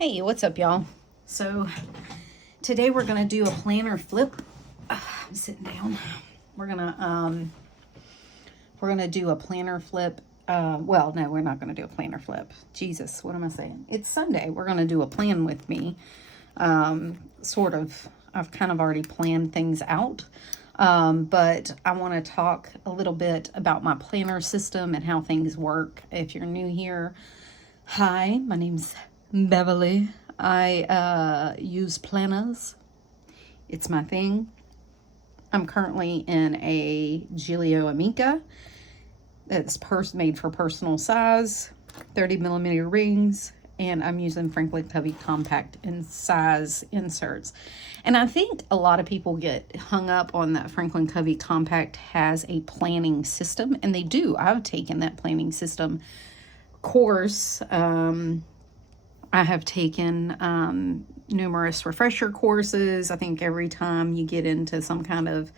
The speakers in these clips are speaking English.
Hey, what's up, y'all? So today we're gonna do a planner flip. I'm sitting down. We're gonna do a planner flip. Well, no, we're not gonna do a planner flip. Jesus, what am I saying? It's Sunday. We're gonna do a plan with me. Sort of. I've kind of already planned things out. But I want to talk a little bit about my planner system and how things work. If you're new here, hi, my name's Beverly. I use planners. It's my thing. I'm currently in a Giglio Amica that's made for personal size, 30 millimeter rings, and I'm using Franklin Covey compact in size inserts. And I think a lot of people get hung up on that Franklin Covey compact has a planning system, and they do. I've taken that planning system course. I have taken numerous refresher courses. I think every time you get into some kind of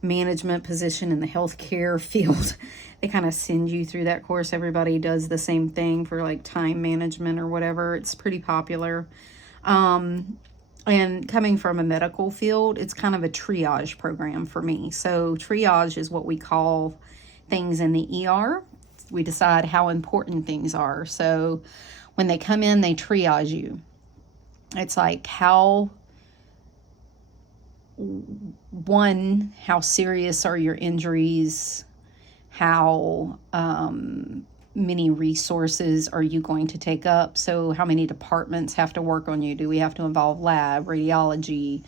management position in the healthcare field, they kind of send you through that course. Everybody does the same thing for like time management or whatever. It's pretty popular. And coming from a medical field, it's kind of a triage program for me. So triage is what we call things in the ER. We decide how important things are. So when they come in, they triage you. It's like how serious are your injuries? How many resources are you going to take up? So how many departments have to work on you? Do we have to involve lab, radiology,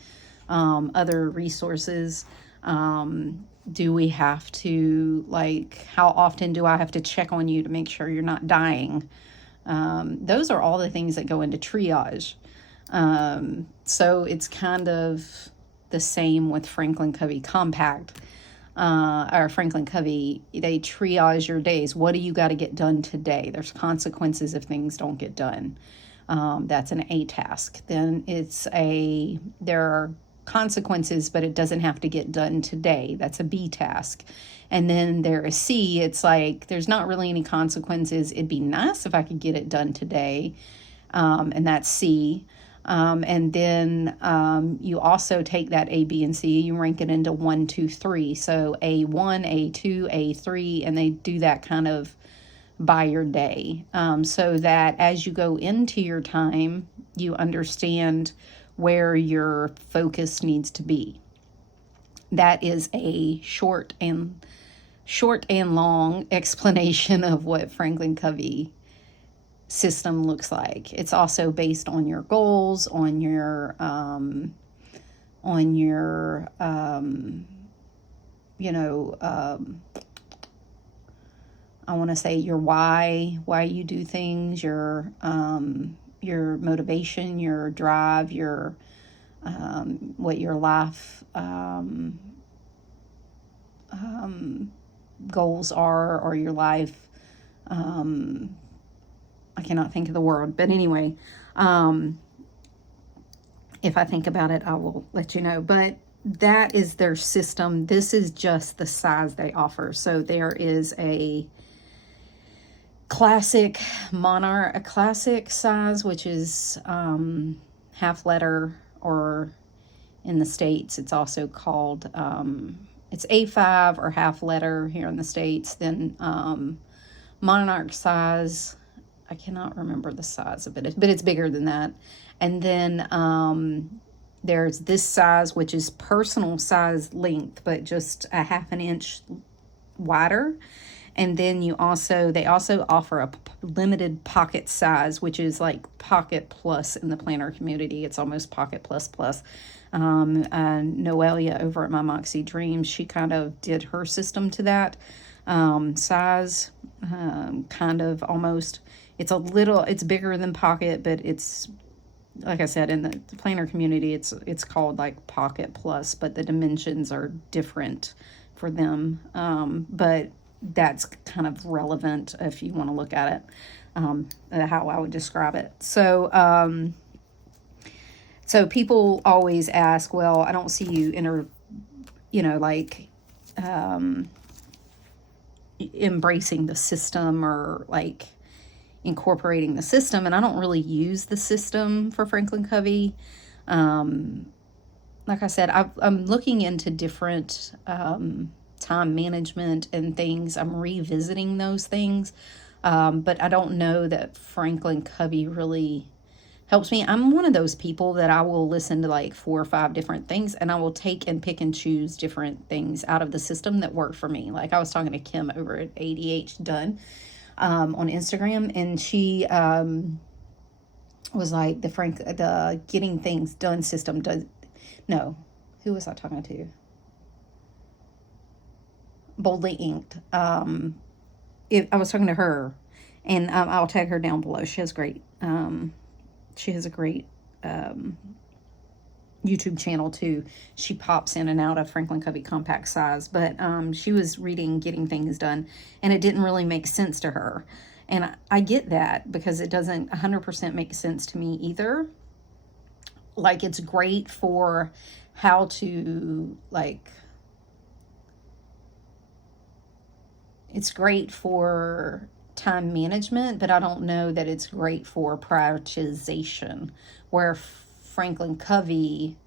other resources? Do we have to, how often do I have to check on you to make sure you're not dying? Those are all the things that go into triage. So it's kind of the same with Franklin Covey compact, or Franklin Covey. They triage your days. What do you got to get done today? There's consequences if things don't get done. That's an A task. Then there are consequences, but it doesn't have to get done today. That's a B task. And then there is C. It's like there's not really any consequences. It'd be nice if I could get it done today. And that's C. And then you also take that A, B, and C, you rank it into 1, 2, 3. So A1, A2, A3, and they do that kind of by your day. So that as you go into your time, you understand where your focus needs to be. That is a short and long explanation of what Franklin Covey system looks like. It's also based on your goals, on your I want to say your why you do things, your motivation, your drive, your what your life goals are, or your life I cannot think of the word, but anyway, if I think about it, I will let you know. But that is their system. This is just the size they offer. So there is a classic Monarch, a classic size, which is half letter, or in the States, it's also called, it's A5 or half letter here in the States. Then Monarch size, I cannot remember the size of it, but it's bigger than that. And then there's this size, which is personal size length, but just a half an inch wider. And then they also offer a limited pocket size, which is like Pocket Plus in the planner community. It's almost Pocket Plus Plus. Noelia over at My Moxie Dreams, she kind of did her system to that size, kind of almost. It's bigger than Pocket, but it's, like I said, in the planner community, it's called like Pocket Plus, but the dimensions are different for them. But that's kind of relevant if you want to look at it, how I would describe it. So, so people always ask, well, I don't see you embracing the system, or incorporating the system, and I don't really use the system for Franklin Covey. Like I said, I'm looking into different time management and things. I'm revisiting those things, but I don't know that Franklin Covey really helps me. I'm one of those people that I will listen to like 4 or 5 different things, and I will take and pick and choose different things out of the system that work for me. Like I was talking to Kim over at ADHD Done on Instagram, and she was like, the getting things done system does. No, who was I talking to? Boldly Inked. I was talking to her, and I'll tag her down below. She has a great YouTube channel too. She pops in and out of Franklin Covey compact size, but she was reading Getting Things Done, and it didn't really make sense to her. And I get that, because it doesn't 100% make sense to me either. Like, it's great for how to, like, it's great for time management, but I don't know that it's great for prioritization, where Franklin Covey,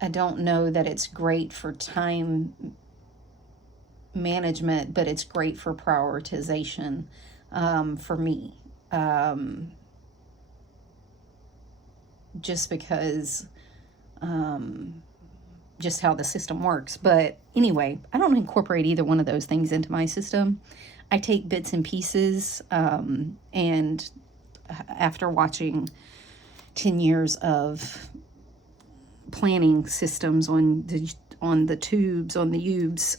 I don't know that it's great for time management, but it's great for prioritization for me. Just because, just how the system works. But anyway, I don't incorporate either one of those things into my system. I take bits and pieces, and after watching 10 years of planning systems on the tubes, on the Ubes,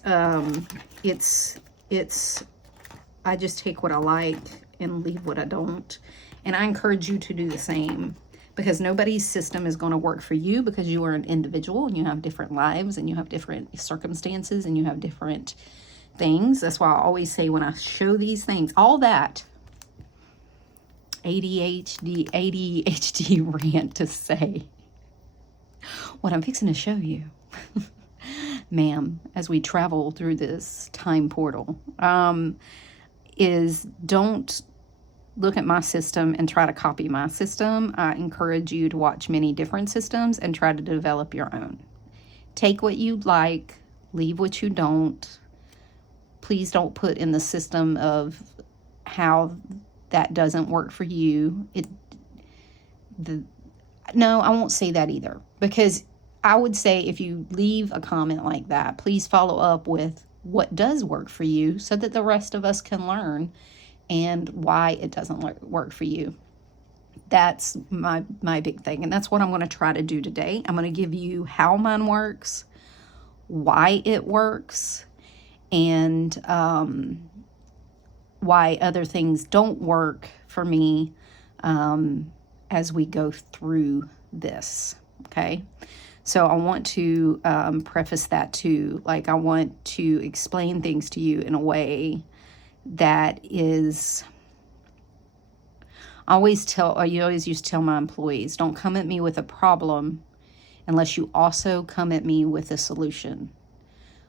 I just take what I like and leave what I don't. And I encourage you to do the same, because nobody's system is going to work for you, because you are an individual and you have different lives and you have different circumstances and you have different things. That's why I always say, when I show these things, all that ADHD rant to say, what I'm fixing to show you, ma'am, as we travel through this time portal, is don't look at my system and try to copy my system. I encourage you to watch many different systems and try to develop your own. Take what you like, leave what you don't. Please don't put in the system of how that doesn't work for you. No, I won't say that either, because I would say, if you leave a comment like that, please follow up with what does work for you, so that the rest of us can learn and why it doesn't work for you. That's my big thing, and that's what I'm going to try to do today. I'm going to give you how mine works, why it works, and why other things don't work for me as we go through this, okay? So I want to preface that too. Like, I want to explain things to you in a way that is, I always used to tell my employees, don't come at me with a problem unless you also come at me with a solution.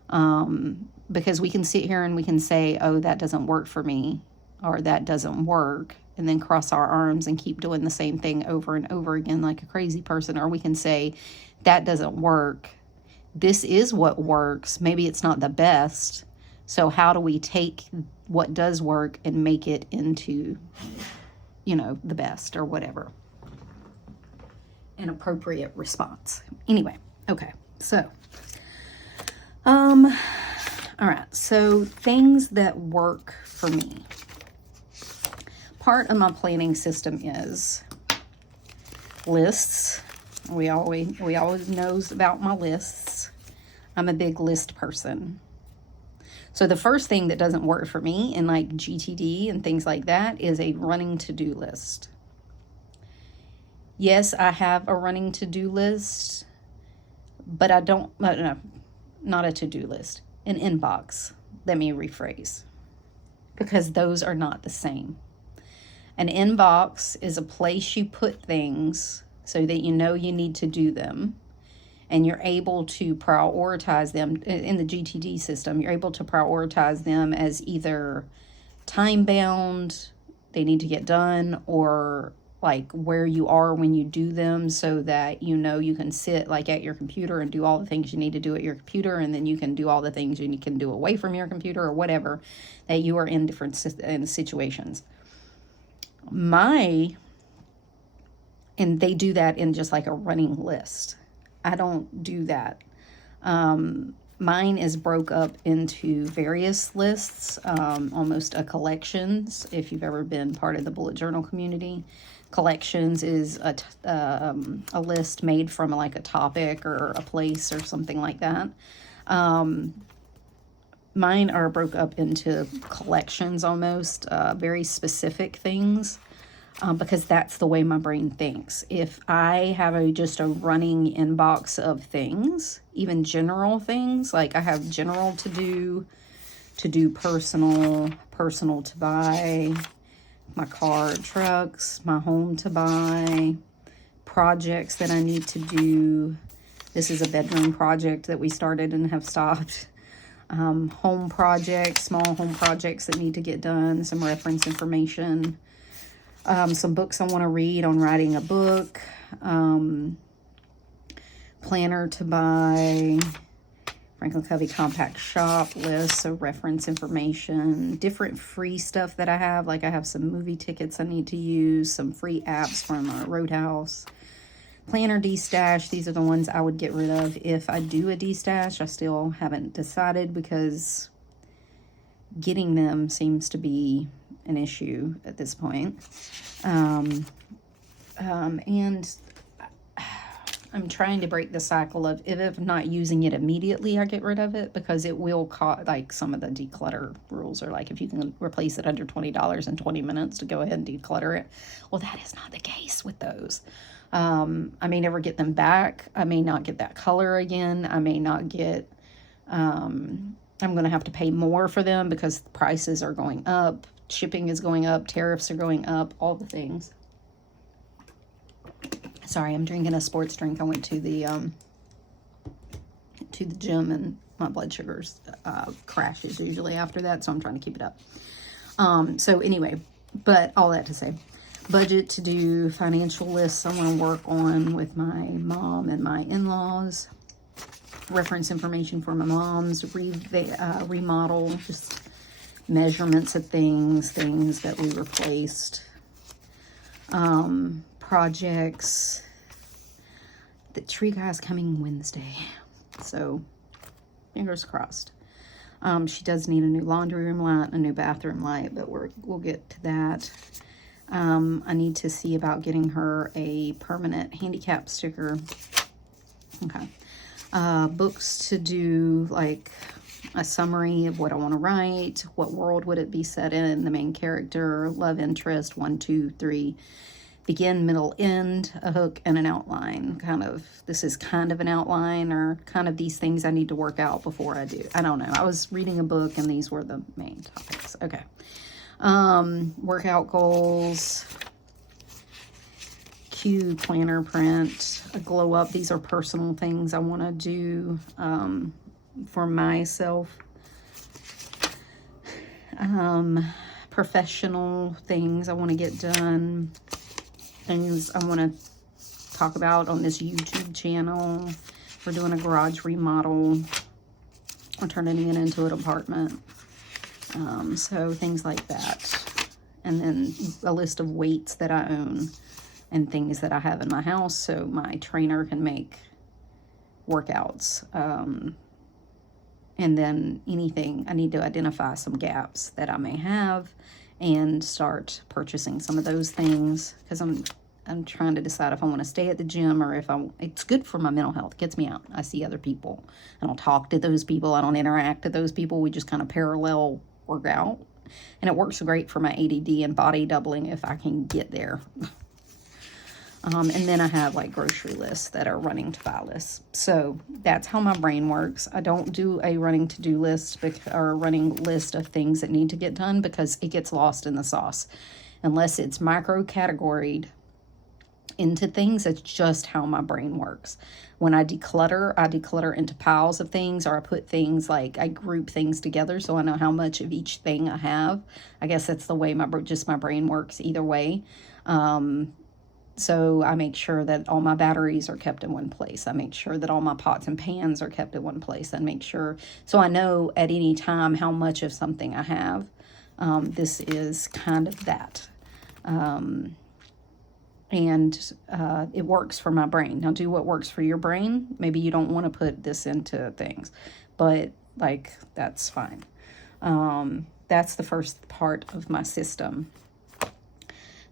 Because we can sit here and we can say, oh, that doesn't work for me, or that doesn't work, and then cross our arms and keep doing the same thing over and over again like a crazy person. Or we can say, that doesn't work. This is what works. Maybe it's not the best. So how do we take what does work and make it into, the best, or whatever, an appropriate response? Anyway, okay. So, all right. So things that work for me. Part of my planning system is lists. We always knows about my lists. I'm a big list person. So the first thing that doesn't work for me in like GTD and things like that is a running to-do list. Yes, I have a running to-do list, but I don't, no, not a to-do list, an inbox. Let me rephrase, because those are not the same. An inbox is a place you put things so that you know you need to do them, and you're able to prioritize them. In the GTD system, you're able to prioritize them as either time bound, they need to get done, or like where you are when you do them, so that you know you can sit like at your computer and do all the things you need to do at your computer, and then you can do all the things you can do away from your computer, or whatever, that you are in different situations. And they do that in just like a running list. I don't do that. Mine is broke up into various lists, almost a collections. If you've ever been part of the bullet journal community, collections is a list made from like a topic or a place or something like that. Mine are broke up into collections, almost very specific things. Because that's the way my brain thinks. If I have just a running inbox of things, even general things, like I have general to do personal to buy, my car, trucks, my home to buy, projects that I need to do. This is a bedroom project that we started and have stopped. Home projects, small home projects that need to get done, some reference information. Some books I want to read on writing a book, planner to buy, Franklin Covey compact shop list, so reference information, different free stuff that I have, like I have some movie tickets I need to use, some free apps from Roadhouse, planner destash. These are the ones I would get rid of if I do a destash. I still haven't decided because getting them seems to be an issue at this point. And I'm trying to break the cycle of if I'm not using it immediately, I get rid of it, because it will cost, like some of the declutter rules are like, if you can replace it under $20 in 20 minutes, to go ahead and declutter it. Well, that is not the case with those. I may never get them back. I may not get that color again. I may not get, I'm going to have to pay more for them because prices are going up. Shipping is going up, tariffs are going up, all the things. Sorry, I'm drinking a sports drink. I went to the gym and my blood sugars crashes usually after that, so I'm trying to keep it up. So anyway, but all that to say, budget to do, financial lists I want to work on with my mom and my in-laws, reference information for my mom's remodel, just measurements of things that we replaced, projects. The tree guy's coming Wednesday, so fingers crossed. She does need a new laundry room light, a new bathroom light, but we'll get to that. I need to see about getting her a permanent handicap sticker. Okay. Books to do, like a summary of what I want to write, what world would it be set in, the main character, love interest, 1, 2, 3, begin, middle, end, a hook, and an outline. This is kind of an outline, or kind of these things I need to work out before I do. I don't know. I was reading a book and these were the main topics. Okay. Workout goals, Q planner print, a glow up. These are personal things I want to do for myself. Professional things I want to get done. Things I want to talk about on this YouTube channel. We're doing a garage remodel. We're turning it into an apartment. So things like that. And then a list of weights that I own and things that I have in my house so my trainer can make workouts. And then anything, I need to identify some gaps that I may have and start purchasing some of those things, because I'm trying to decide if I want to stay at the gym or if it's good for my mental health. It gets me out. I see other people. I don't talk to those people. I don't interact with those people. We just kind of parallel work out. And it works great for my ADD and body doubling if I can get there. And then I have like grocery lists that are running to buy lists. So that's how my brain works. I don't do a running to-do list or a running list of things that need to get done, because it gets lost in the sauce. Unless it's micro-categoried into things. It's just how my brain works. When I declutter into piles of things, or I put things like, I group things together so I know how much of each thing I have. I guess that's the way my brain works either way. So I make sure that all my batteries are kept in one place. I make sure that all my pots and pans are kept in one place. I make sure, so I know at any time how much of something I have. This is kind of that. And it works for my brain. Now, do what works for your brain. Maybe you don't want to put this into things, but like, that's fine. That's the first part of my system.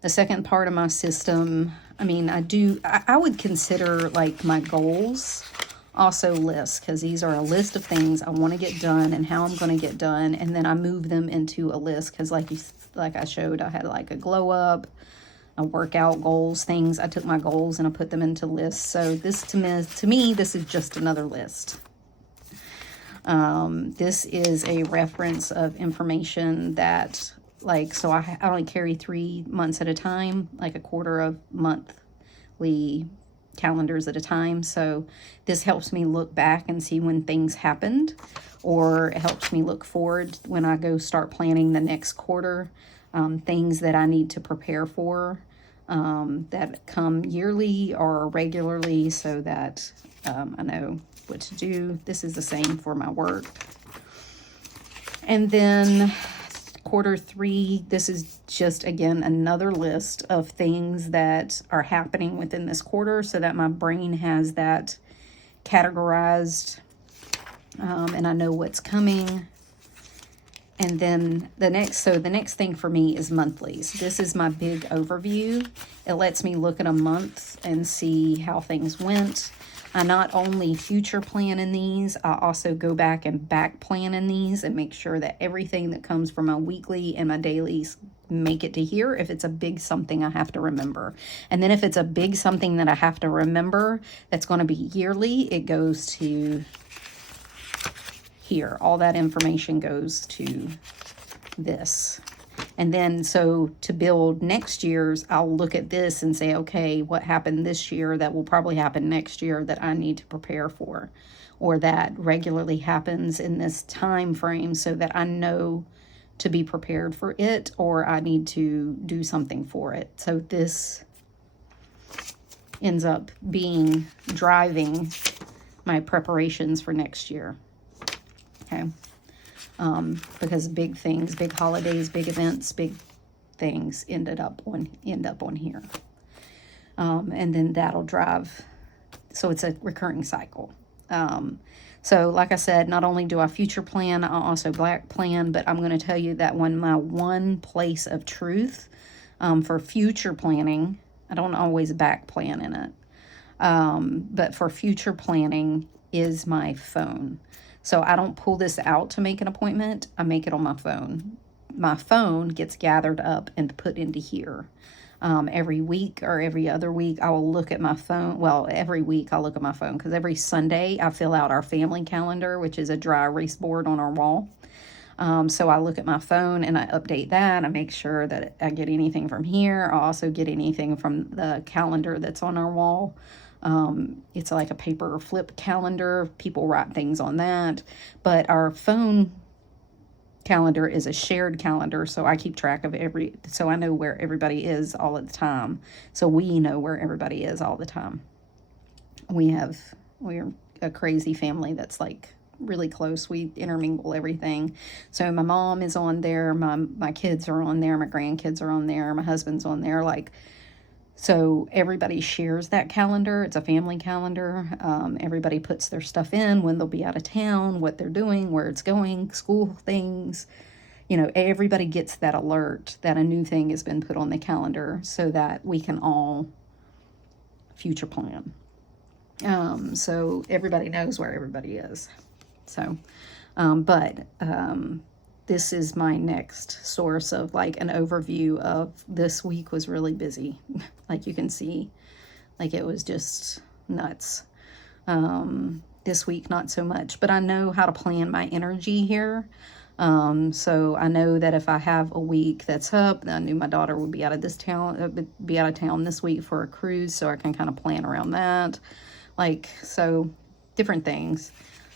The second part of my system, I mean, I would consider like my goals also lists, because these are a list of things I want to get done and how I'm going to get done. And then I move them into a list, because like I showed, I had like a glow up, a workout goals, things. I took my goals and I put them into lists. So this to me, this is just another list. This is a reference of information that, like, so I only carry 3 months at a time, like a quarter of monthly calendars at a time. So this helps me look back and see when things happened, or it helps me look forward when I go start planning the next quarter, things that I need to prepare for, that come yearly or regularly, so that I know what to do. This is the same for my work. And then quarter 3, this is just, again, another list of things that are happening within this quarter, so that my brain has that categorized, and I know what's coming. And then the next thing for me is monthlies. This is my big overview. It lets me look at a month and see how things went. I not only future plan in these, I also go back and back plan in these and make sure that everything that comes from my weekly and my dailies make it to here, if it's a big something I have to remember. And then if it's a big something that I have to remember that's going to be yearly, it goes to here. All that information goes to this. And then, so to build next year's, I'll look at this and say, okay, what happened this year that will probably happen next year that I need to prepare for, or that regularly happens in this time frame, so that I know to be prepared for it, or I need to do something for it. So this ends up driving my preparations for next year. Okay. Because big things, big holidays, big events, big things end up on here. And then that'll drive, so it's a recurring cycle. So like I said, not only do I future plan, I also back plan, but I'm going to tell you that my one place of truth, for future planning, I don't always back plan in it. But for future planning is my phone. So I don't pull this out to make an appointment. I make it on my phone. My phone gets gathered up and put into here. Every week or every other week, I will look at my phone. Well, every week I'll look at my phone, because every Sunday I fill out our family calendar, which is a dry erase board on our wall. So I look at my phone and I update that. I make sure that I get anything from here. I also get anything from the calendar that's on our wall. It's like a paper flip calendar. People write things on that. But our phone calendar is a shared calendar, so I keep track of so I know where everybody is all of the time. So we know where everybody is all the time. We're a crazy family that's like really close. We intermingle everything. So my mom is on there, my kids are on there, my grandkids are on there, my husband's on there, like, so everybody shares that calendar. It's a family calendar. Everybody puts their stuff in, when they'll be out of town, what they're doing, where it's going, school things. You know, everybody gets that alert that a new thing has been put on the calendar, so that we can all future plan. So everybody knows where everybody is. So, this is my next source of like an overview of this week was really busy. Like you can see, like it was just nuts. This week, not so much, but I know how to plan my energy here. So I know that if I have a week that's up, I knew my daughter would be out of town this week for a cruise, so I can kind of plan around that. Like, so different things.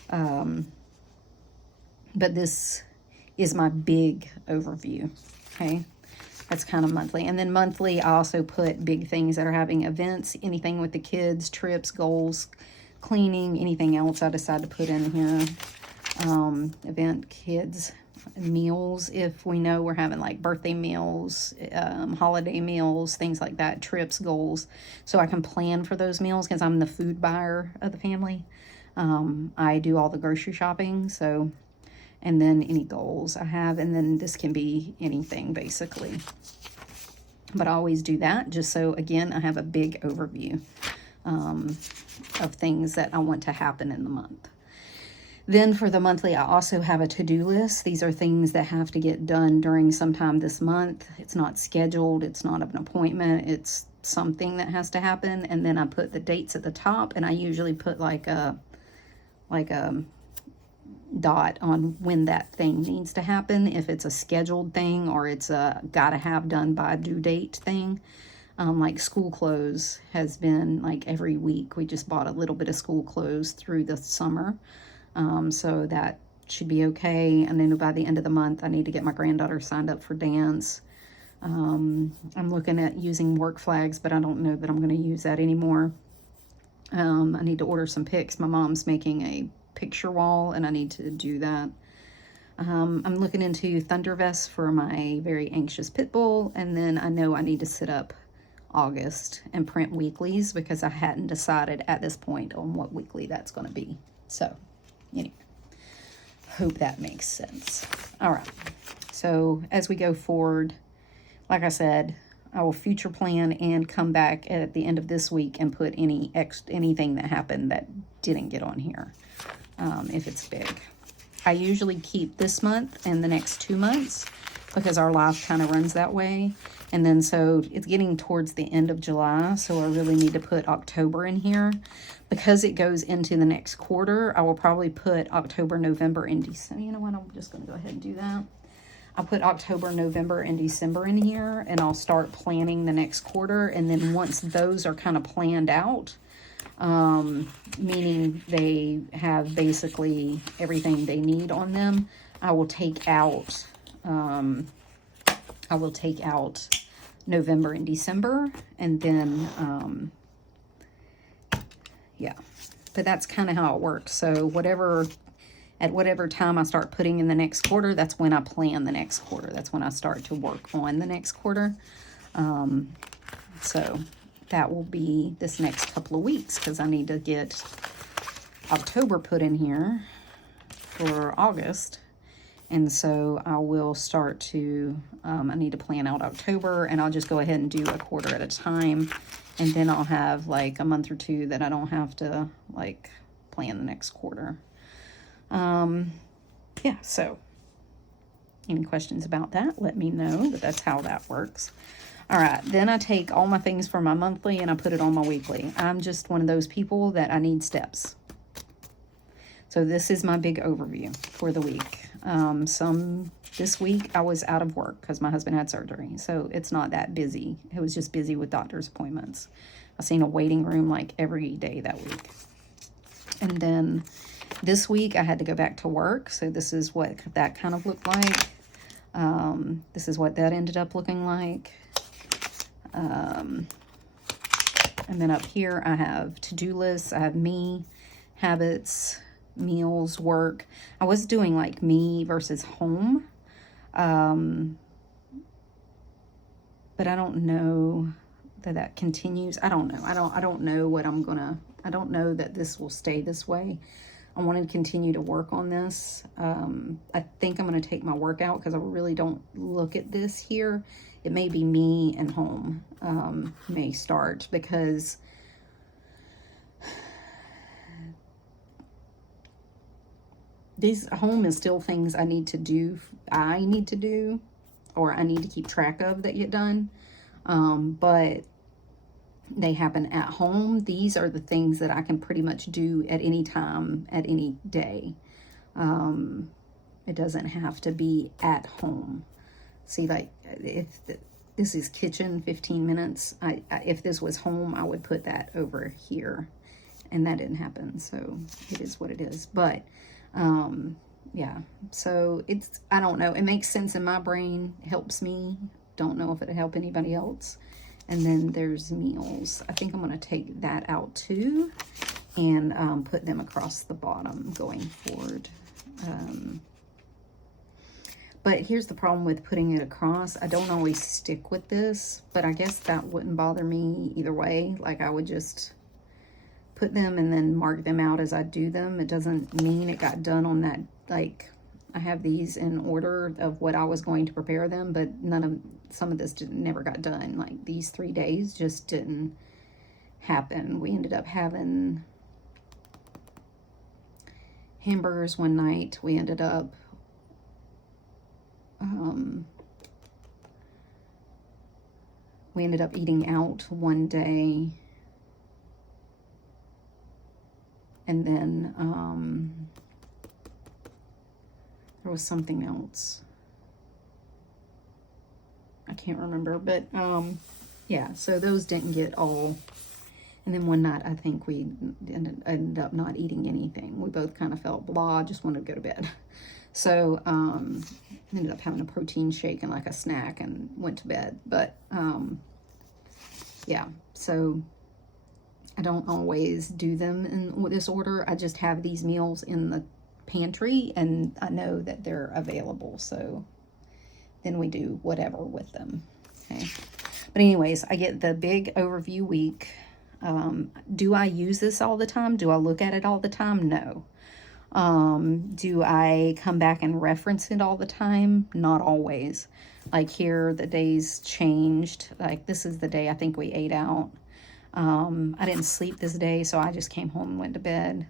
But this is my big overview. Okay. That's kind of monthly. And then monthly, I also put big things that are having events, anything with the kids, trips, goals, cleaning, anything else I decide to put in here. Event, kids, meals, if we know we're having like birthday meals, holiday meals, things like that, trips, goals. So I can plan for those meals because I'm the food buyer of the family. I do all the grocery shopping, so... and then any goals I have, and then this can be anything basically. But I always do that just so, again, I have a big overview of things that I want to happen in the month. Then for the monthly, I also have a to-do list. These are things that have to get done during sometime this month. It's not scheduled, it's not an appointment, it's something that has to happen. And then I put the dates at the top, and I usually put like a dot on when that thing needs to happen, if it's a scheduled thing or it's a gotta have done by due date thing. Like school clothes has been like every week. We just bought a little bit of school clothes through the summer, so that should be okay. And then by the end of the month, I need to get my granddaughter signed up for dance. I'm looking at using work flags, but I don't know that I'm going to use that anymore. I need to order some pics. My mom's making a picture wall, and I need to do that. I'm looking into thunder vests for my very anxious pit bull, and then I know I need to set up August and print weeklies because I hadn't decided at this point on what weekly that's going to be. So anyway, hope that makes sense. All right, so as we go forward, like I said, I will future plan and come back at the end of this week and put anything that happened that didn't get on here. If it's big. I usually keep this month and the next 2 months because our life kind of runs that way. And then so it's getting towards the end of July, so I really need to put October in here. Because it goes into the next quarter, I will probably put October, November, and December. You know what? I'm just going to go ahead and do that. I'll put October, November, and December in here, and I'll start planning the next quarter. And then once those are kind of planned out, meaning they have basically everything they need on them, I will take out November and December, and then yeah, but that's kind of how it works. So at whatever time I start putting in the next quarter, that's when I plan the next quarter. That's when I start to work on the next quarter. So that will be this next couple of weeks because I need to get October put in here for August. And so I will start to, I need to plan out October, and I'll just go ahead and do a quarter at a time. And then I'll have like a month or two that I don't have to like plan the next quarter. Yeah, so any questions about that, let me know, but that's how that works. All right, then I take all my things for my monthly and I put it on my weekly. I'm just one of those people that I need steps. So this is my big overview for the week. This week I was out of work because my husband had surgery, so it's not that busy. It was just busy with doctor's appointments. I've seen a waiting room like every day that week. And then this week I had to go back to work, so this is what that kind of looked like. This is what that ended up looking like. And then up here I have to-do lists. I have me, habits, meals, work. I was doing like me versus home. But I don't know that continues. I don't know. I don't know what I'm gonna, I don't know that this will stay this way. I want to continue to work on this. I think I'm going to take my work out because I really don't look at this here. It may be me and home may start because this home is still things I need to do, or I need to keep track of that get done. But they happen at home. These are the things that I can pretty much do at any time, at any day. It doesn't have to be at home. See, like, if this is kitchen, 15 minutes. If this was home, I would put that over here. And that didn't happen, so it is what it is. But, yeah, so it's, I don't know. It makes sense in my brain, helps me. Don't know if it'll help anybody else. And then there's meals. I think I'm going to take that out too and put them across the bottom going forward. But here's the problem with putting it across. I don't always stick with this, but I guess that wouldn't bother me either way. Like, I would just put them and then mark them out as I do them. It doesn't mean it got done on that, like, I have these in order of what I was going to prepare them, but some of this never got done. Like, these 3 days just didn't happen. We ended up having hamburgers one night. We ended up eating out one day, and then there was something else. I can't remember, but yeah, so those didn't get all. And then one night, I think we ended up not eating anything. We both kind of felt blah, just wanted to go to bed. So ended up having a protein shake and like a snack and went to bed. But yeah, so I don't always do them in this order. I just have these meals in the pantry and I know that they're available. So then we do whatever with them. Okay. But anyways, I get the big overview week. Do I use this all the time? Do I look at it all the time? No. Do I come back and reference it all the time? Not always. Like here, the days changed. Like this is the day I think we ate out. I didn't sleep this day, so I just came home and went to bed.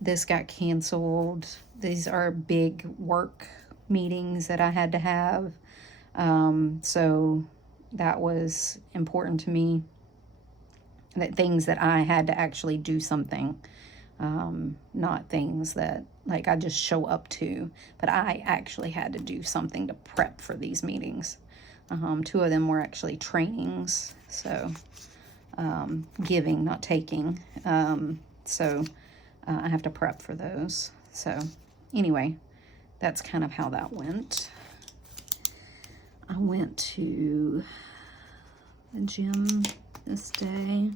This got canceled. These are big work meetings that I had to have. So that was important to me. That things that I had to actually do something. Not things that like I just show up to, but I actually had to do something to prep for these meetings. 2 of them were actually trainings, so giving, not taking. So I have to prep for those. So anyway, that's kind of how that went. I went to the gym this day.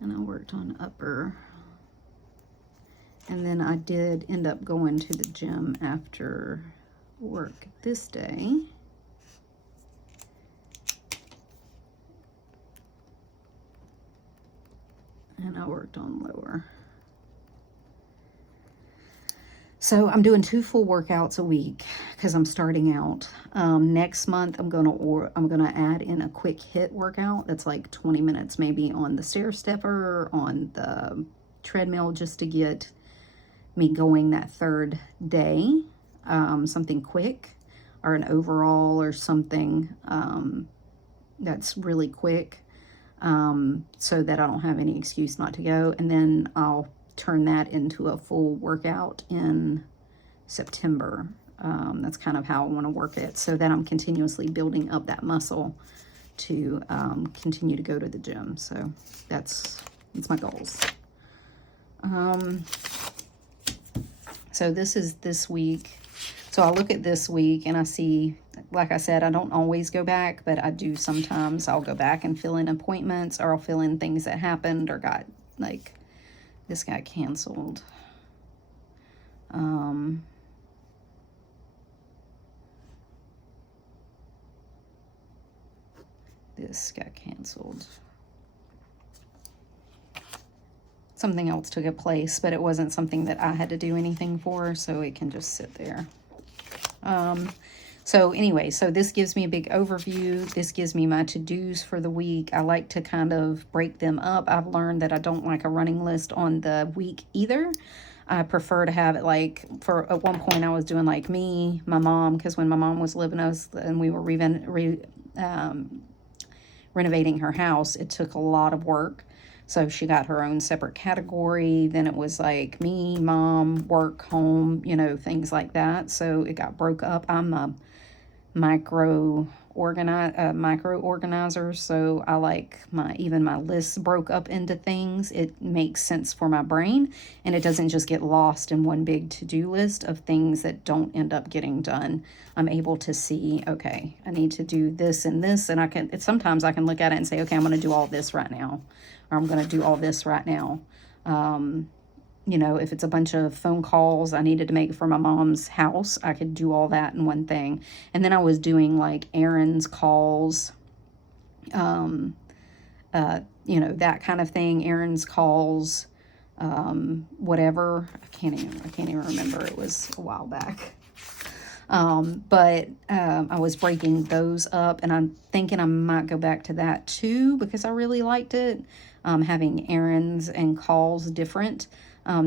And I worked on upper. And then I did end up going to the gym after work this day. And I worked on lower. So I'm doing 2 full workouts a week because I'm starting out. Next month I'm gonna add in a quick hit workout that's like 20 minutes maybe on the stair stepper, on the treadmill, just to get me going that 3rd day. Something quick or an overall or something that's really quick, so that I don't have any excuse not to go. And then I'll turn that into a full workout in September. That's kind of how I want to work it, so that I'm continuously building up that muscle to continue to go to the gym. So that's my goals. So this is this week. So I look at this week and I see, like I said, I don't always go back, but I do sometimes. I'll go back and fill in appointments, or I'll fill in things that happened or got, like, this got canceled. This got canceled. Something else took a place, but it wasn't something that I had to do anything for, so it can just sit there. So anyway, so this gives me a big overview. This gives me my to-dos for the week. I like to kind of break them up. I've learned that I don't like a running list on the week either. I prefer to have it like, at one point I was doing like me, my mom, because when my mom was living with us and we were renovating her house, it took a lot of work. So she got her own separate category. Then it was like me, mom, work, home, you know, things like that. So it got broke up. I'm a micro organizer, so I like even my lists broke up into things. It makes sense for my brain, and it doesn't just get lost in one big to-do list of things that don't end up getting done. I'm able to see, okay, I need to do this and this, and sometimes I can look at it and say, okay, I'm going to do all this right now, or I'm going to do all this right now. You know, if it's a bunch of phone calls I needed to make for my mom's house, I could do all that in one thing. And then I was doing like errands, calls, you know, that kind of thing, errands, calls, whatever. I can't even remember. It was a while back. But I was breaking those up, and I'm thinking I might go back to that too, because I really liked it, having errands and calls different.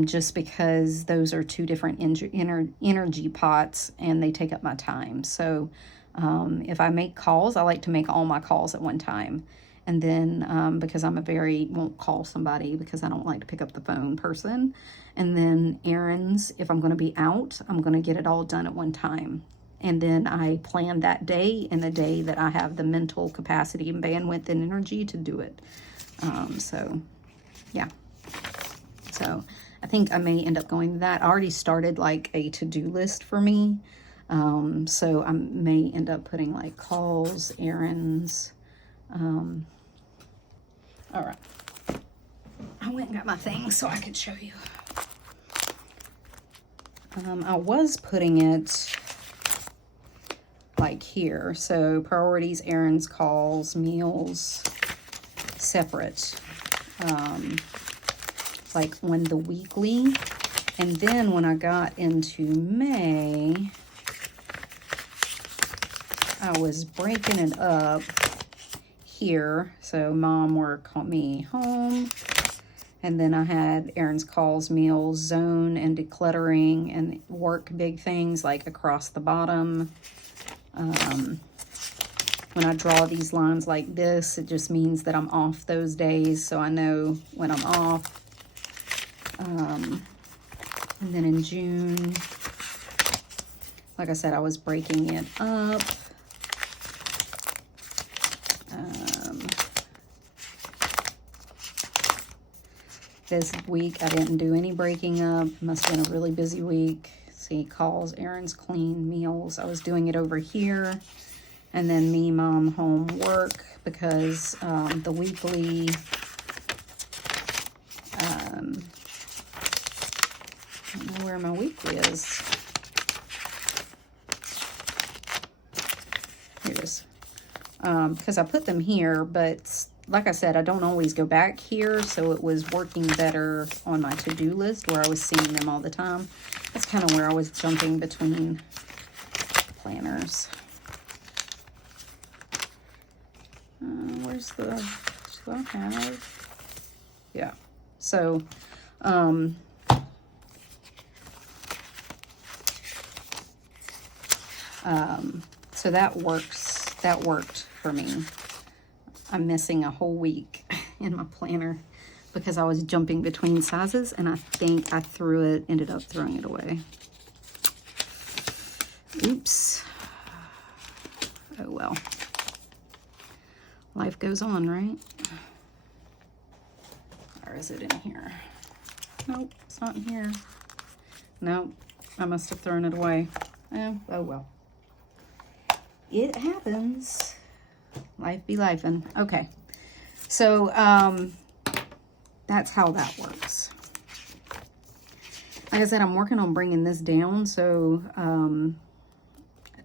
Just because those are two different energy pots, and they take up my time. So if I make calls, I like to make all my calls at one time. And then because I'm won't call somebody because I don't like to pick up the phone person. And then errands, if I'm going to be out, I'm going to get it all done at one time. And then I plan that day and the day that I have the mental capacity and bandwidth and energy to do it. So, yeah. So I think I may end up going to that. I already started like a to-do list for me. So I may end up putting like calls, errands. All right. I went and got my things so I could show you. I was putting it like here. So priorities, errands, calls, meals, separate. Like when the weekly. And then when I got into May, I was breaking it up here. So mom, work, me, home. And then I had errands, calls, meals, zone, and decluttering, and work, big things like across the bottom. When I draw these lines like this, it just means that I'm off those days, so I know when I'm off. And then in June, like I said, I was breaking it up. This week, I didn't do any breaking up. Must have been a really busy week. See, calls, errands, clean, meals. I was doing it over here. And then me, mom, home, work, because the weekly, I don't know where my weekly is. Here it is. Because I put them here, but like I said, I don't always go back here, so it was working better on my to-do list where I was seeing them all the time. That's kind of where I was jumping between planners. Where's the, do I have? Yeah. So, so that worked for me. I'm missing a whole week in my planner because I was jumping between sizes, and I think I ended up throwing it away. Oops. Oh well. Life goes on, right? Or is it in here? Nope, it's not in here. Nope, I must have thrown it away. Oh well. It happens. Life be lifing. Okay, so that's how that works. Like I said, I'm working on bringing this down, so I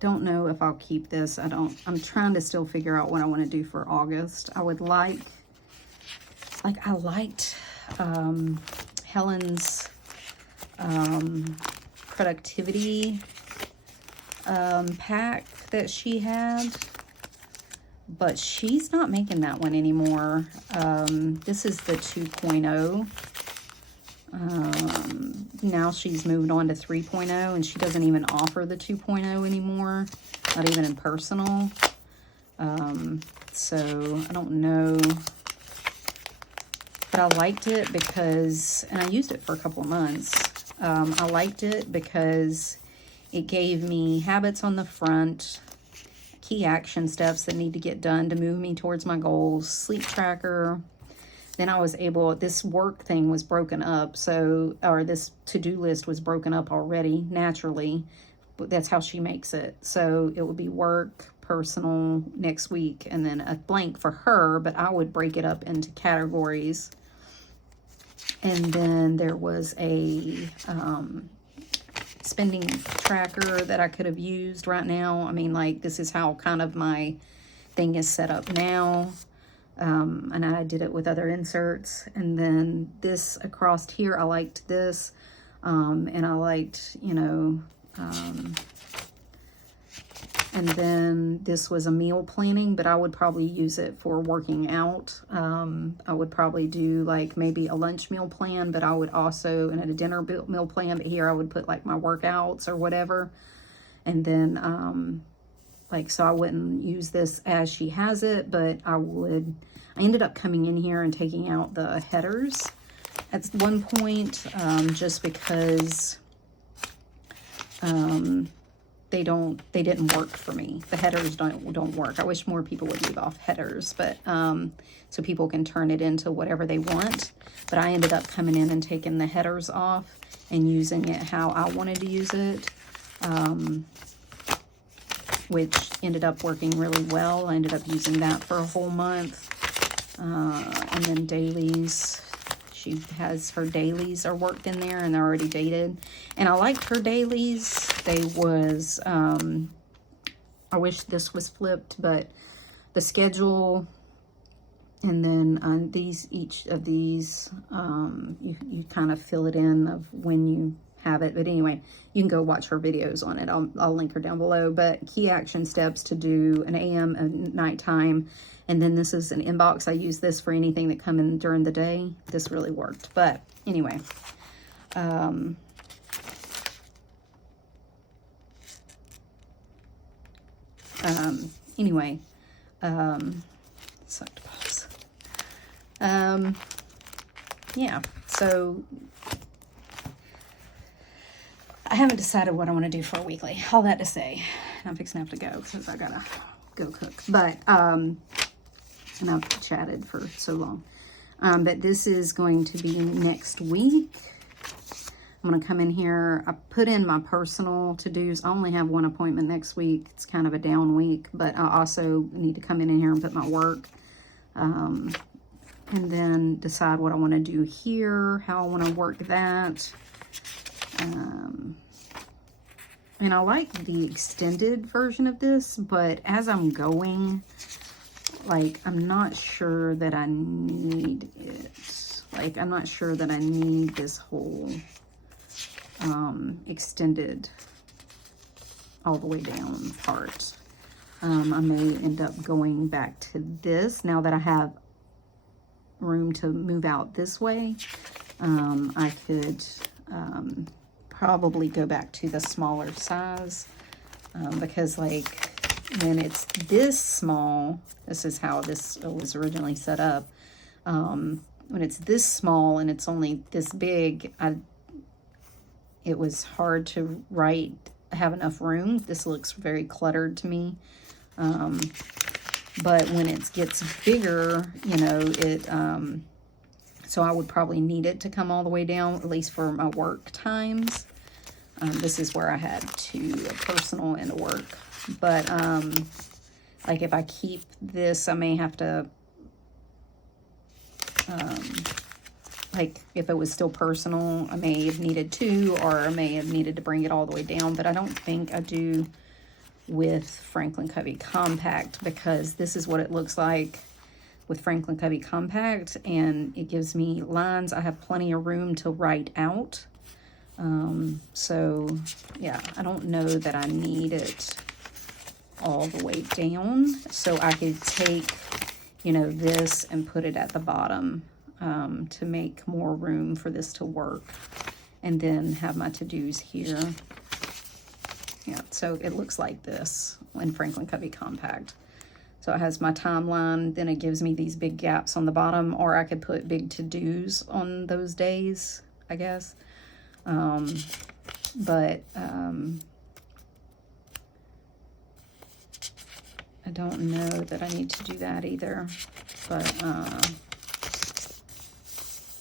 don't know if I'll keep this. I'm trying to still figure out what I want to do for August. I would I liked Helen's productivity pack that she had, but she's not making that one anymore. This is the 2.0. Now she's moved on to 3.0, and she doesn't even offer the 2.0 anymore, not even in personal. So I don't know but I liked it because, and I used it for a couple of months. I liked it because it gave me habits on the front, key action steps that need to get done to move me towards my goals, sleep tracker. Then I was able, this work thing was broken up, so, or this to-do list was broken up already, naturally. But that's how she makes it. So it would be work, personal, next week, and then a blank for her, but I would break it up into categories. And then there was a spending tracker that I could have used right now. I mean, like, this is how kind of my thing is set up now. And I did it with other inserts. And then this across here, I liked this. And I liked, you know, and then this was a meal planning, but I would probably use it for working out. I would probably do like maybe a lunch meal plan, but I would also, and a dinner meal plan, but here I would put like my workouts or whatever. And then, like, so I wouldn't use this as she has it, but I ended up coming in here and taking out the headers at one point, just because, they didn't work for me. The headers don't work. I wish more people would leave off headers, but so people can turn it into whatever they want. But I ended up coming in and taking the headers off and using it how I wanted to use it, which ended up working really well. I ended up using that for a whole month. And then dailies. She has her dailies are worked in there and they're already dated. And I liked her dailies. They was, I wish this was flipped, but the schedule, and then on these, each of these, you kind of fill it in of when you have it. But anyway, you can go watch her videos on it. I'll link her down below. But key action steps to do an AM and nighttime. And then this is an inbox. I use this for anything that come in during the day. This really worked. But anyway, sucked pause. Yeah, so I haven't decided what I want to do for a weekly. All that to say, I'm fixing to have to go because I gotta go cook. But, and I've chatted for so long. But this is going to be next week. I'm going to come in here. I put in my personal to-dos. I only have one appointment next week. It's kind of a down week, but I also need to come in here and put my work. And then decide what I want to do here, how I want to work that. And I like the extended version of this, but as I'm going, like, I'm not sure that I need it. Like, I'm not sure that I need this whole extended all the way down part. I may end up going back to this now that I have room to move out this way. I could probably go back to the smaller size, because like when it's this small, this is how this was originally set up. When it's this small and it's only this big, it was hard to have enough room. This looks very cluttered to me. But when it gets bigger, you know, so I would probably need it to come all the way down, at least for my work times. This is where I had a personal and a work. But, like, if I keep this, I may have to, like, if it was still personal, I may have needed two, or I may have needed to bring it all the way down. But I don't think I do with Franklin Covey Compact, because this is what it looks like with Franklin Covey Compact, and it gives me lines. I have plenty of room to write out. So yeah, I don't know that I need it all the way down. So I could take, you know, this and put it at the bottom, to make more room for this to work, and then have my to-dos here. Yeah, so it looks like this in Franklin Covey Compact. So it has my timeline, then it gives me these big gaps on the bottom, or I could put big to-dos on those days, I guess. I don't know that I need to do that either, but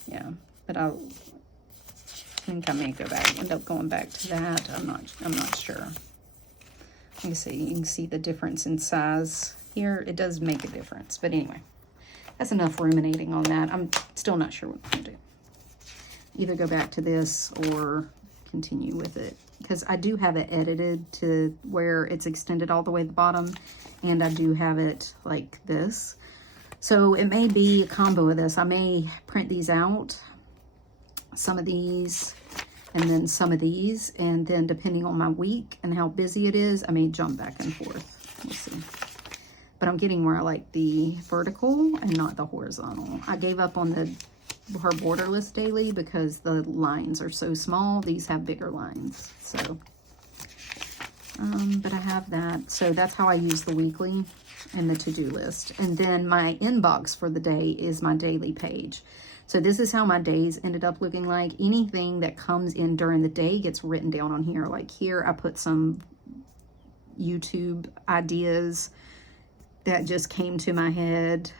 yeah, but I think I may end up going back to that. I'm not sure. You can see the difference in size here. It does make a difference, but anyway, that's enough ruminating on that. I'm still not sure what I'm gonna do. Either go back to this or continue with it, because I do have it edited to where it's extended all the way to the bottom, and I do have it like this. So it may be a combo of this. I may print these out, some of these, and then some of these, and then depending on my week and how busy it is, I may jump back and forth. We'll see. But I'm getting where I like the vertical and not the horizontal. I gave up on her borderless daily because the lines are so small. These have bigger lines. So, but I have that. So that's how I use the weekly and the to-do list. And then my inbox for the day is my daily page. So this is how my days ended up looking like. Anything that comes in during the day gets written down on here. Like here, I put some YouTube ideas that just came to my head.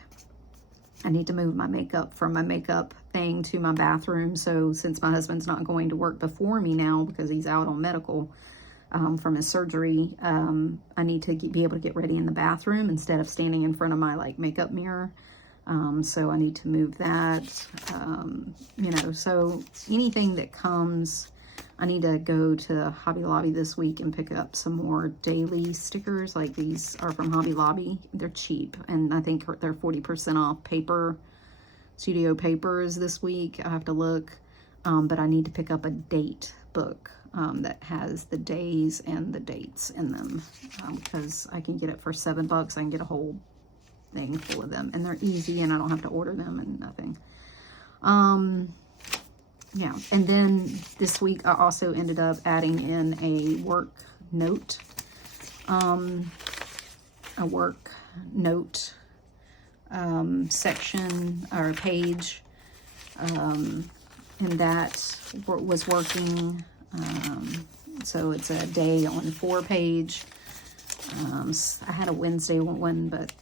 I need to move my makeup from my makeup thing to my bathroom. So since my husband's not going to work before me now because he's out on medical from his surgery, I need to be able to get ready in the bathroom instead of standing in front of my like makeup mirror. So I need to move that, you know, so anything that comes, I need to go to Hobby Lobby this week and pick up some more daily stickers. Like these are from Hobby Lobby. They're cheap, and I think they're 40% off paper, studio papers this week. I have to look, but I need to pick up a date book that has the days and the dates in them, because I can get it for $7. I can get a whole thing full of them, and they're easy, and I don't have to order them and nothing. Yeah, and then this week I also ended up adding in a work note, section or page, and that was working. So it's a day on 4 page. I had a Wednesday one, but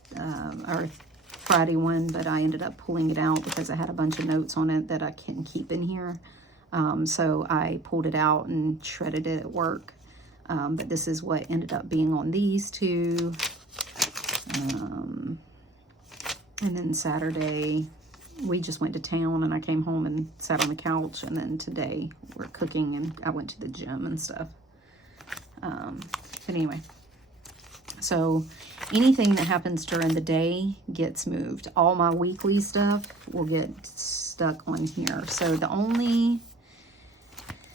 or Friday one, but I ended up pulling it out because I had a bunch of notes on it that I can keep in here. So I pulled it out and shredded it at work. But this is what ended up being on these two. And then Saturday, we just went to town, and I came home and sat on the couch. And then today we're cooking, and I went to the gym and stuff. But anyway, so anything that happens during the day gets moved. All my weekly stuff will get stuck on here. So the only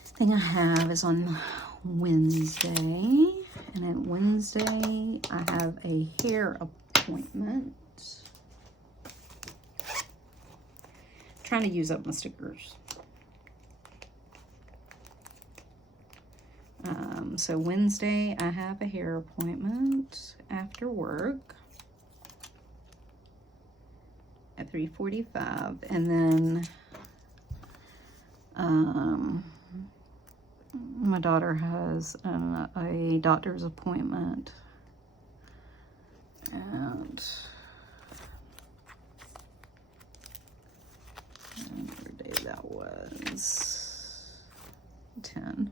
thing I have is on Wednesday. And then Wednesday, I have a hair appointment. Trying to use up my stickers. So Wednesday, I have a hair appointment after work at 3:45, and then my daughter has a doctor's appointment at whatever day that was, 10.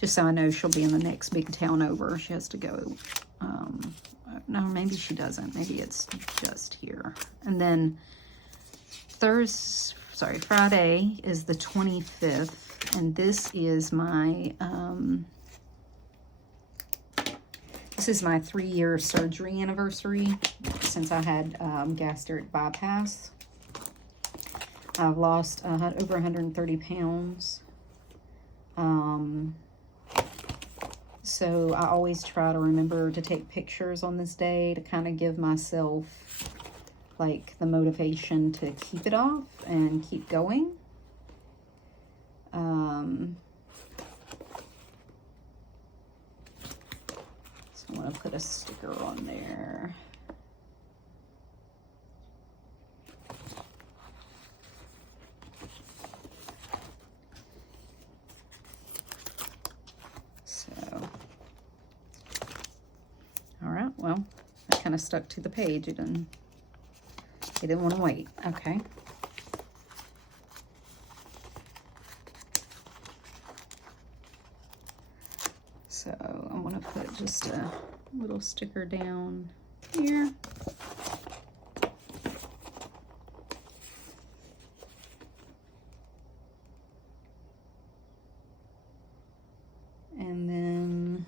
Just so I know she'll be in the next big town over. She has to go. No, maybe she doesn't. Maybe it's just here. And then Friday is the 25th. And this is my 3-year surgery anniversary since I had gastric bypass. I've lost over 130 pounds. So I always try to remember to take pictures on this day to kind of give myself like the motivation to keep it off and keep going. So I'm going to put a sticker on there. Yeah, well, that kind of stuck to the page. It didn't want to wait. Okay. So I'm going to put just a little sticker down here. And then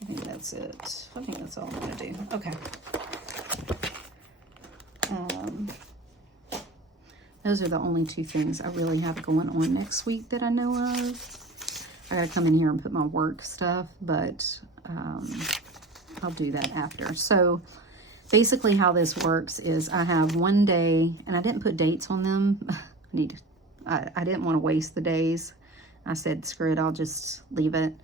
I think that's it. I think that's all I'm going to do. Okay. Those are the only two things I really have going on next week that I know of. I gotta come in here and put my work stuff, but I'll do that after. So basically how this works is I have one day, and I didn't put dates on them. I didn't want to waste the days. I said, screw it, I'll just leave it.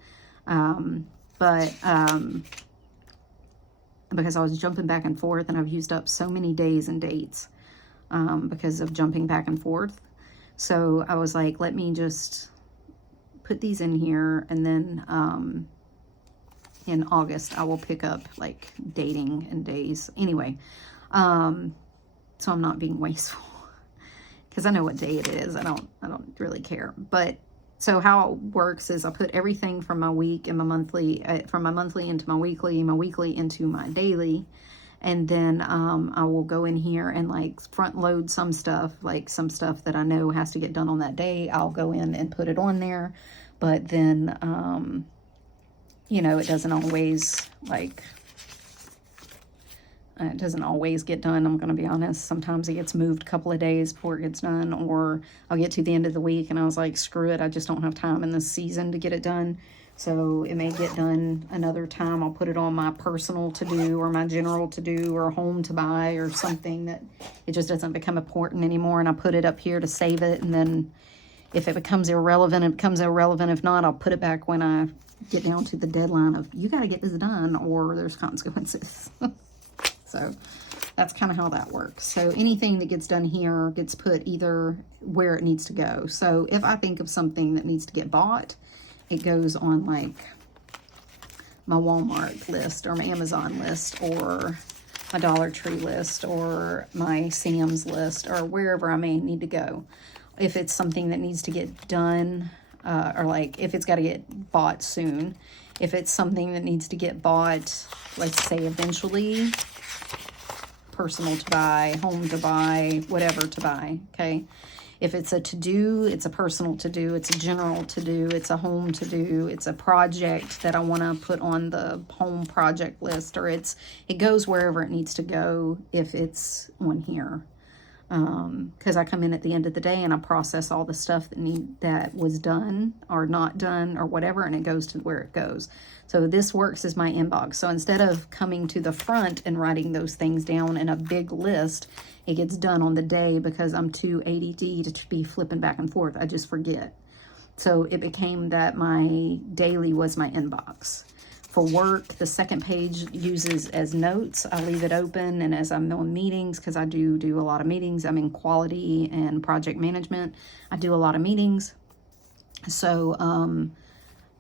Because I was jumping back and forth, and I've used up so many days and dates because of jumping back and forth. So I was like, let me just put these in here, and then in August I will pick up like dating and days. Anyway, so I'm not being wasteful because I know what day it is. I don't really care. But so how it works is I put everything from my week and my monthly, from my monthly into my weekly into my daily. And then I will go in here and like front load some stuff, like some stuff that I know has to get done on that day. I'll go in and put it on there. But then, you know, it doesn't always it doesn't always get done. I'm going to be honest. Sometimes it gets moved a couple of days before it gets done, or I'll get to the end of the week and I was like, screw it. I just don't have time in this season to get it done. So it may get done another time. I'll put it on my personal to do or my general to do or home to buy or something that it just doesn't become important anymore. And I put it up here to save it. And then if it becomes irrelevant, it becomes irrelevant. If not, I'll put it back when I get down to the deadline of you got to get this done or there's consequences. So that's kind of how that works. So anything that gets done here gets put either where it needs to go. So if I think of something that needs to get bought, it goes on like my Walmart list or my Amazon list or my Dollar Tree list or my Sam's list or wherever I may need to go. If it's something that needs to get done or like if it's got to get bought soon, if it's something that needs to get bought, let's say eventually, personal to buy, home to buy, whatever to buy, okay? If it's a to-do, it's a personal to-do, it's a general to-do, it's a home to-do, it's a project that I want to put on the home project list, or it goes wherever it needs to go if it's on here. Because I come in at the end of the day and I process all the stuff that was done or not done or whatever, and it goes to where it goes. So this works as my inbox. So instead of coming to the front and writing those things down in a big list, it gets done on the day because I'm too ADD to be flipping back and forth. I just forget. So it became that my daily was my inbox. For work, the second page uses as notes. I leave it open, and as I'm on meetings, because I do a lot of meetings. I'm in quality and project management. I do a lot of meetings. So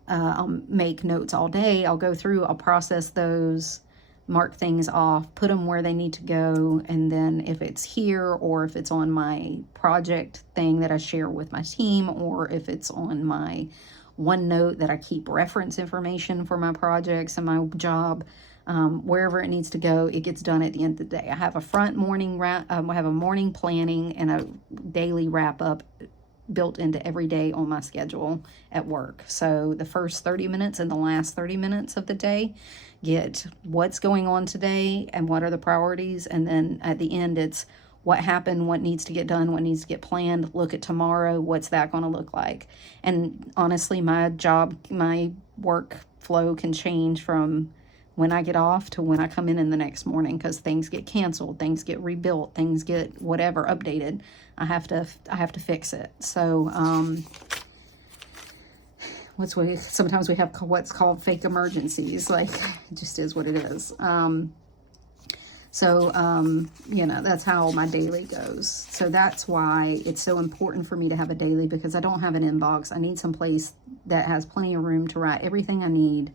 I'll make notes all day. I'll go through, I'll process those, mark things off, put them where they need to go, and then if it's here or if it's on my project thing that I share with my team, or if it's on my OneNote that I keep reference information for my projects and my job, wherever it needs to go, it gets done at the end of the day. I have a morning planning and a daily wrap up built into every day on my schedule at work. So the first 30 minutes and the last 30 minutes of the day get what's going on today and what are the priorities, and then at the end it's what happened, what needs to get done, what needs to get planned, look at tomorrow, what's that going to look like. And honestly, my work flow can change from when I get off to when I come in the next morning, because things get canceled, things get rebuilt, things get whatever updated. I have to fix it. So sometimes we have what's called fake emergencies. Like, it just is what it is. You know, that's how my daily goes. So that's why it's so important for me to have a daily, because I don't have an inbox. I need some place that has plenty of room to write everything I need,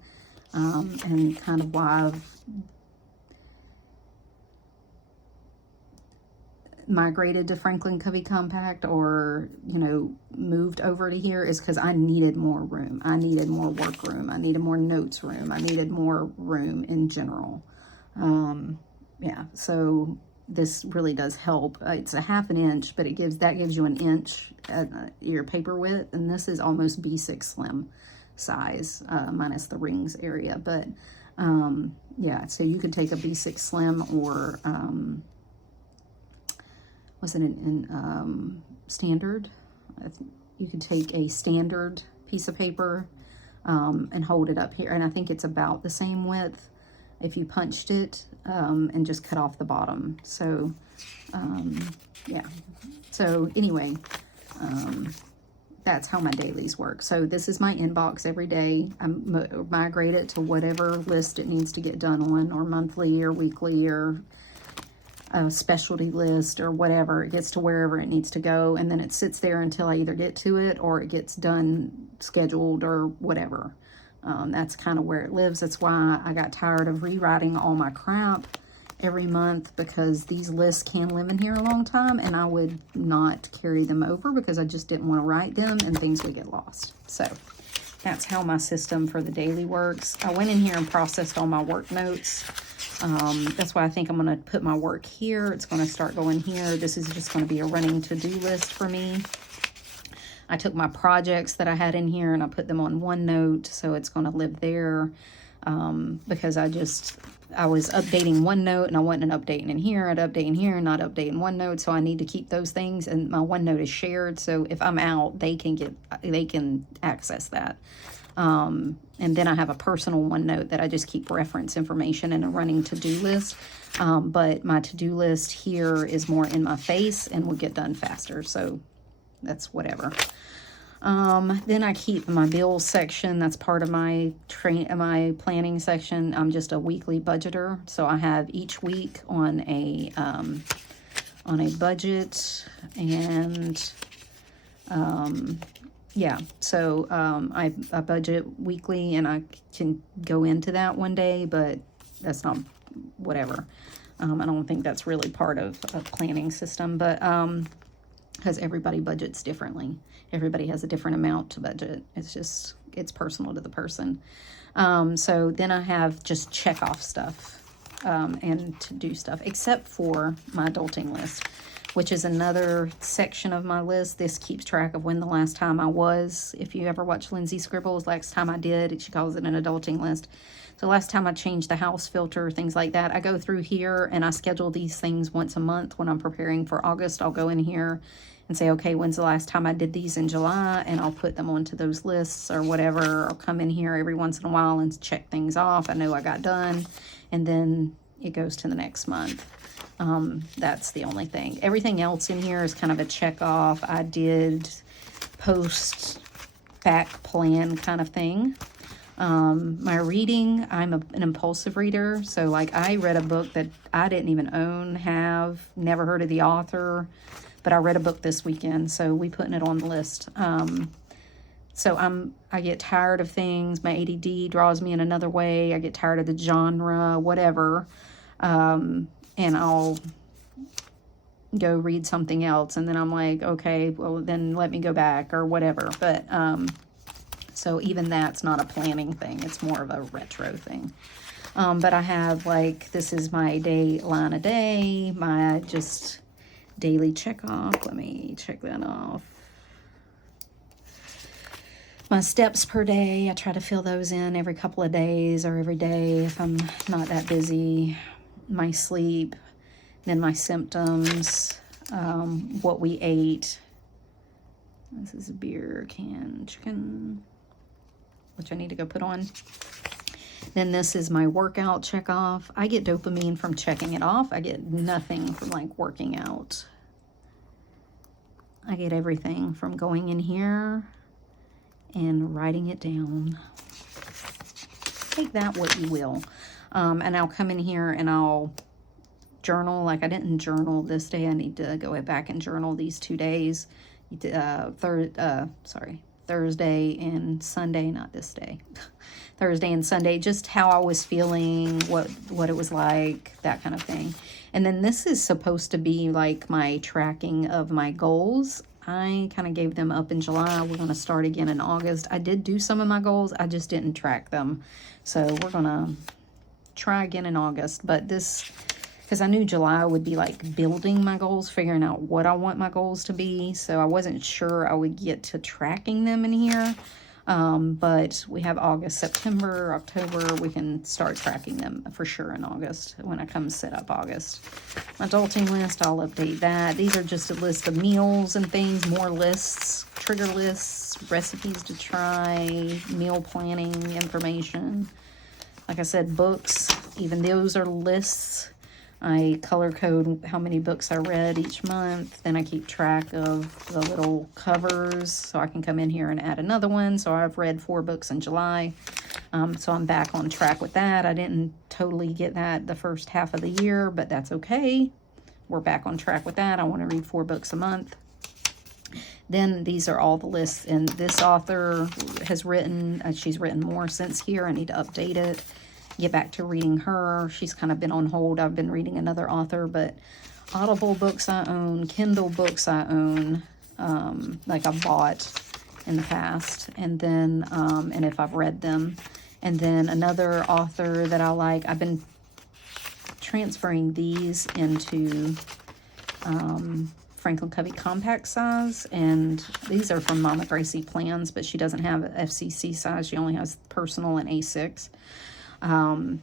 and kind of why I've migrated to Franklin Covey Compact, or, you know, moved over to here, is because I needed more room. I needed more work room. I needed more notes room. I needed more room in general. Yeah, so this really does help. It's a 1/2 inch, but that gives you an inch at your paper width, and this is almost B6 slim size, minus the rings area. But yeah, so you could take a B6 slim, or was it in standard? You could take a standard piece of paper and hold it up here, and I think it's about the same width if you punched it, and just cut off the bottom. So yeah, so anyway, that's how my dailies work. So this is my inbox every day. I migrate it to whatever list it needs to get done on, or monthly or weekly, or a specialty list, or whatever. It gets to wherever it needs to go, and then it sits there until I either get to it or it gets done, scheduled, or whatever. That's kind of where it lives. That's why I got tired of rewriting all my crap every month, because these lists can live in here a long time, and I would not carry them over because I just didn't want to write them and things would get lost. So that's how my system for the daily works. I went in here and processed all my work notes. That's why I think I'm going to put my work here. It's going to start going here. This is just going to be a running to-do list for me. I took my projects that I had in here and I put them on OneNote, so it's going to live there, because I was updating OneNote and I wasn't updating in here. I'd update in here and not update in OneNote, so I need to keep those things, and my OneNote is shared, so if I'm out, they can access that. And then I have a personal OneNote that I just keep reference information in a running to-do list. But my to-do list here is more in my face and will get done faster, so that's whatever. Then I keep my bills section. That's part of my planning section. I'm just a weekly budgeter, so I have each week on a budget, and yeah, so I budget weekly, and I can go into that one day, but that's not whatever. I don't think that's really part of a planning system, but because everybody budgets differently. Everybody has a different amount to budget. It's personal to the person. So then I have just check off stuff and to do stuff, except for my adulting list, which is another section of my list. This keeps track of when the last time I was. If you ever watch Lindsay Scribbles, last time I did, she calls it an adulting list. So last time I changed the house filter, things like that, I go through here and I schedule these things once a month. When I'm preparing for August, I'll go in here and say, okay, when's the last time I did these in July? And I'll put them onto those lists or whatever. I'll come in here every once in a while and check things off. I know I got done. And then it goes to the next month. That's the only thing. Everything else in here is kind of a check off. I did post back plan kind of thing. My reading, I'm an impulsive reader. So like I read a book that I didn't even own, never heard of the author, but I read a book this weekend. So we putting it on the list. So I get tired of things. My ADD draws me in another way. I get tired of the genre, whatever. And I'll go read something else. And then I'm like, okay, well then let me go back or whatever. But, so even that's not a planning thing. It's more of a retro thing. But I have like, this is my line a day, my just daily check off. Let me check that off. My steps per day, I try to fill those in every couple of days or every day if I'm not that busy. My sleep, then my symptoms, what we ate. This is a beer can chicken, which I need to go put on. Then this is my workout check off. I get dopamine from checking it off. I get nothing from like working out. I get everything from going in here and writing it down. Take that what you will. And I'll come in here and I'll journal. Like I didn't journal this day. I need to go back and journal these 2 days. Thursday and Sunday, not this day, Thursday and Sunday, just how I was feeling, what it was like, that kind of thing. And then this is supposed to be like my tracking of my goals. I kind of gave them up in July. We're going to start again in August. I did do some of my goals. I just didn't track them. So we're going to try again in August. But this, because I knew July would be like building my goals, figuring out what I want my goals to be. So I wasn't sure I would get to tracking them in here. But we have August, September, October. We can start tracking them for sure in August when I come set up August. My adulting list, I'll update that. These are just a list of meals and things, more lists, trigger lists, recipes to try, meal planning information. Like I said, books, even those are lists. I color code how many books I read each month. Then I keep track of the little covers so I can come in here and add another one. So I've read 4 books in July. So I'm back on track with that. I didn't totally get that the first half of the year, but that's okay. We're back on track with that. I want to read 4 books a month. Then these are all the lists. And this author has written, she's written more since here. I need to update it. Get back to reading her. She's kind of been on hold. I've been reading another author, but Audible books I own, Kindle books I own, like I bought in the past, and then, and if I've read them. And then another author that I like, I've been transferring these into Franklin Covey compact size, and these are from Mama Gracie Plans, but she doesn't have FCC size. She only has personal and A6. And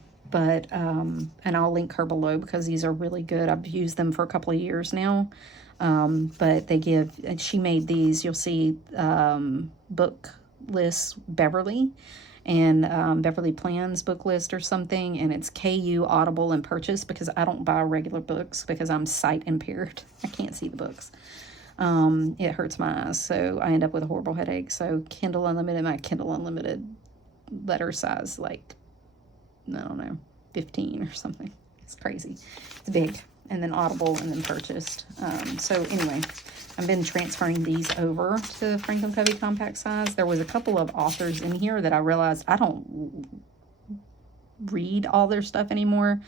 I'll link her below because these are really good. I've used them for a couple of years now. But they give, and she made these, you'll see, book lists, Beverly, and Beverly Plans book list or something. And it's KU Audible and Purchase because I don't buy regular books because I'm sight impaired. I can't see the books. It hurts my eyes. So I end up with a horrible headache. So Kindle Unlimited, my Kindle Unlimited letter size, like, I don't know, 15 or something. It's crazy. It's big. And then Audible and then Purchased. So anyway, I've been transferring these over to Franklin Covey compact size. There was a couple of authors in here that I realized I don't read all their stuff anymore.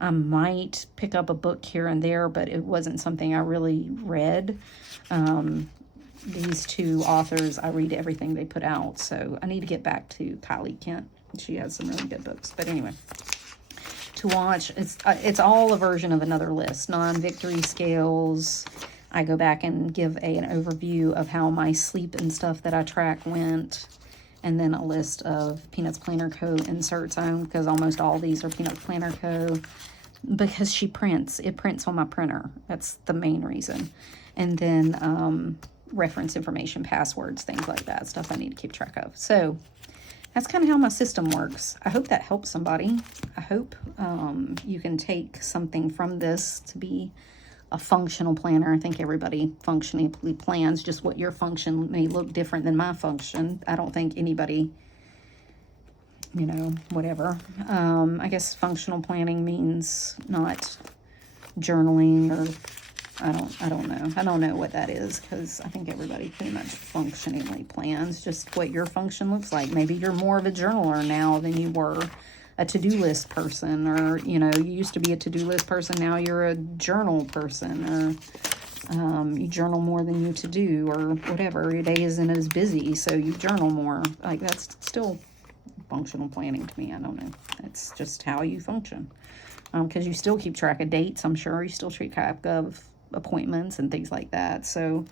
I might pick up a book here and there, but it wasn't something I really read. These 2 authors, I read everything they put out. So I need to get back to Kylie Kent. She has some really good books. But anyway, to watch, it's all a version of another list. Non-victory scales. I go back and give an overview of how my sleep and stuff that I track went. And then a list of Peanuts Planner Co. inserts on, because almost all these are Peanuts Planner Co. Because she prints. It prints on my printer. That's the main reason. And then reference information, passwords, things like that. Stuff I need to keep track of. So that's kind of how my system works. I hope that helps somebody. I hope you can take something from this to be a functional planner. I think everybody functionally plans. Just what your function may look different than my function. I don't think anybody, you know, whatever. I guess functional planning means not journaling, or I don't know. I don't know what that is, because I think everybody pretty much functionally plans just what your function looks like. Maybe you're more of a journaler now than you were a to-do list person, or, you know, you used to be a to-do list person, now you're a journal person, or you journal more than you to-do, or whatever. Your day isn't as busy, so you journal more. Like, that's still functional planning to me. I don't know. It's just how you function. Because you still keep track of dates, I'm sure. You still keep track of appointments and things like that. So,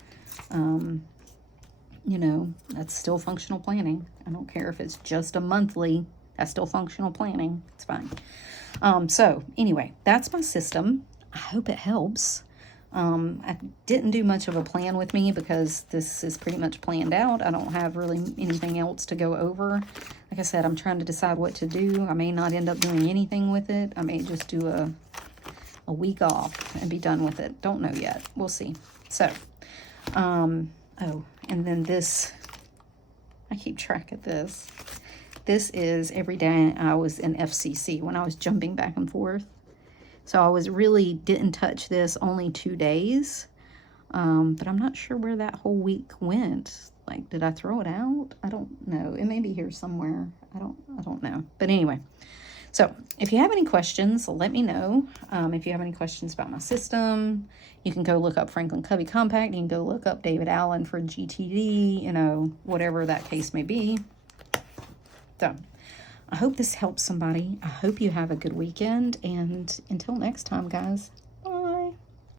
you know, that's still functional planning. I don't care if it's just a monthly. That's still functional planning. It's fine. So anyway, that's my system. I hope it helps. I didn't do much of a plan with me because this is pretty much planned out. I don't have really anything else to go over. Like I said, I'm trying to decide what to do. I may not end up doing anything with it. I may just do a week off and be done with it. Don't know yet. We'll see. So, oh, and then this, I keep track of this. This is every day I was in FCC when I was jumping back and forth. So I didn't touch this only 2 days. But I'm not sure where that whole week went. Like, did I throw it out? I don't know. It may be here somewhere. I don't know. But anyway, so if you have any questions, let me know. If you have any questions about my system, you can go look up Franklin Covey Compact. You can go look up David Allen for GTD, you know, whatever that case may be. So I hope this helps somebody. I hope you have a good weekend. And until next time, guys.